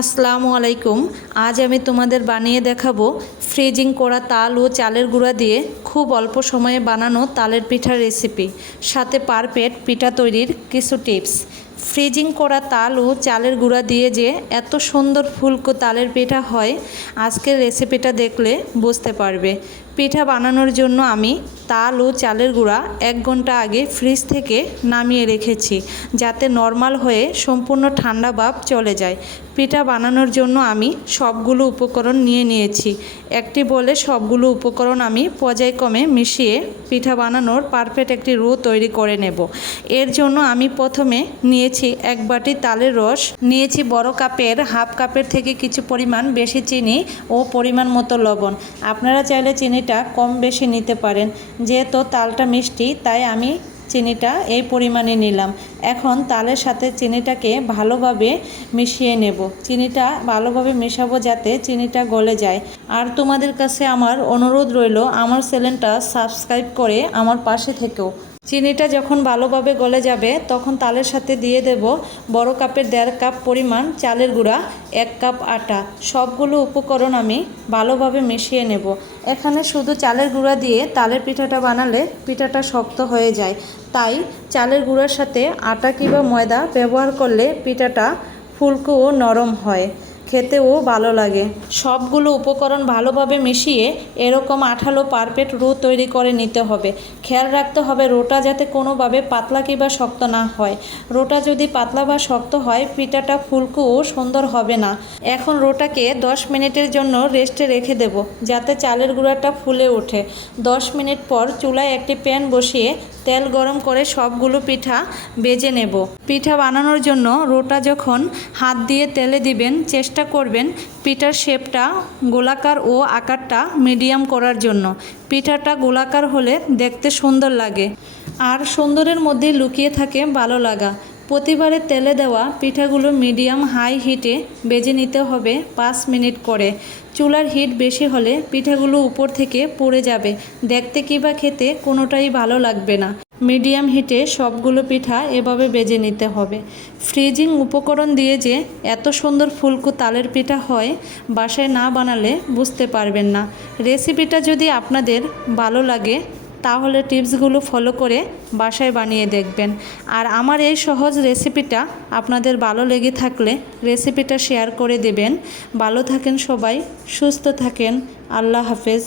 আসসালামু আলাইকুম। আজ আমি তোমাদের বানিয়ে দেখাবো ফ্রিজিং করা তাল ও চালের গুঁড়া দিয়ে খুব অল্প সময়ে বানানো তালের পিঠার রেসিপি, সাথে পারপেট পিঠা তৈরির কিছু টিপস। ফ্রিজিং করা তাল ও চালের গুঁড়া দিয়ে যে এত সুন্দর ফুলকো তালের পিঠা হয়, আজকের রেসিপিটা দেখলে বুঝতে পারবে। পিঠা বানানোর জন্য আমি তাল ও চালের গুঁড়া এক ঘণ্টা আগে ফ্রিজ থেকে নামিয়ে রেখেছি, যাতে নর্মাল হয়ে সম্পূর্ণ ঠান্ডা ভাব চলে যায়। পিঠা বানানোর জন্য আমি সবগুলো উপকরণ নিয়ে নিয়েছি। একটি বলে সবগুলো উপকরণ আমি পর্যায়ক্রমে মিশিয়ে পিঠা বানানোর পারফেক্ট একটি রো তৈরি করে নেব। এর জন্য আমি প্রথমে নিয়েছি এক বাটি তালের রস, নিয়েছি বড় কাপের, হাফ কাপের থেকে কিছু পরিমাণ বেশি চিনি ও পরিমাণ মতো লবণ। আপনারা চাইলে চিনিটা কম বেশি নিতে পারেন। যেহেতু তালটা মিষ্টি, তাই আমি চিনিটা এই পরিমাণে নিলাম। এখন তালের সাথে চিনিটাকে ভালোভাবে মিশিয়ে নেব। চিনিটা ভালোভাবে মেশাবো যাতে চিনিটা গলে যায়। আর তোমাদের কাছে আমার অনুরোধ রইল, আমার চ্যানেলটা সাবস্ক্রাইব করে আমার পাশে থেকেও। চিনিটা যখন ভালোভাবে গলে যাবে, তখন তালের সাথে দিয়ে দেব বড় কাপের দেড় কাপ পরিমাণ চালের গুঁড়া, এক কাপ আটা। সবগুলো উপকরণ আমি ভালোভাবে মিশিয়ে নেব। এখানে শুধু চালের গুঁড়া দিয়ে তালের পিঠাটা বানালে পিঠাটা শক্ত হয়ে যায়। তাই চালের গুঁড়ার সাথে আটা কিংবা ময়দা ব্যবহার করলে পিঠাটা ফুলকো ও নরম হয়। খেতেও ভালো লাগে। সবগুলো উপকরণ ভালোভাবে মিশিয়ে এরকম আঠালো পারফেক্ট রো তৈরি করে নিতে হবে। খেয়াল রাখতে হবে রোটা যাতে কোনোভাবে পাতলা কিংবা শক্ত না হয়। রোটা যদি পাতলা বা শক্ত হয়, পিঠাটা ফুলকো সুন্দর হবে না। এখন রোটাকে 10 মিনিটের জন্য রেস্টে রেখে দেব, যাতে চালের গুঁড়াটা ফুলে ওঠে। 10 মিনিট পর চুলায় একটি প্যান বসিয়ে তেল গরম করে সবগুলো পিঠা বেজে নেব। পিঠা বানানোর জন্য রোটা যখন হাত দিয়ে তেলে দিবেন, চেষ্টা করবেন পিঠার শেপটা গোলাকার ও আকারটা মিডিয়াম করার জন্য। পিঠাটা গোলাকার হলে দেখতে সুন্দর লাগে। আর সুন্দরের মধ্যে লুকিয়ে থাকে ভালো লাগা। প্রতিবারে তেলে দেওয়া পিঠাগুলো মিডিয়াম হাই হিটে বেজে নিতে হবে পাঁচ মিনিট করে। চুলার হিট বেশি হলে পিঠাগুলো উপর থেকে পড়ে যাবে। দেখতে কিবা খেতে কোনোটাই ভালো লাগবে না। মিডিয়াম হিটে সবগুলো পিঠা এভাবে বেজে নিতে হবে। ফ্রিজিং উপকরণ দিয়ে যে এত সুন্দর ফুলকু তালের পিঠা হয়, বাসায় না বানালে বুঝতে পারবেন না। রেসিপিটা যদি আপনাদের ভালো লাগে তাহলে টিপসগুলো ফলো করে বাসায় বানিয়ে দেখবেন। আর আমার এই সহজ রেসিপিটা আপনাদের ভালো লেগে থাকলে রেসিপিটা শেয়ার করে দেবেন। ভালো থাকেন সবাই, সুস্থ থাকেন। আল্লাহ হাফেজ।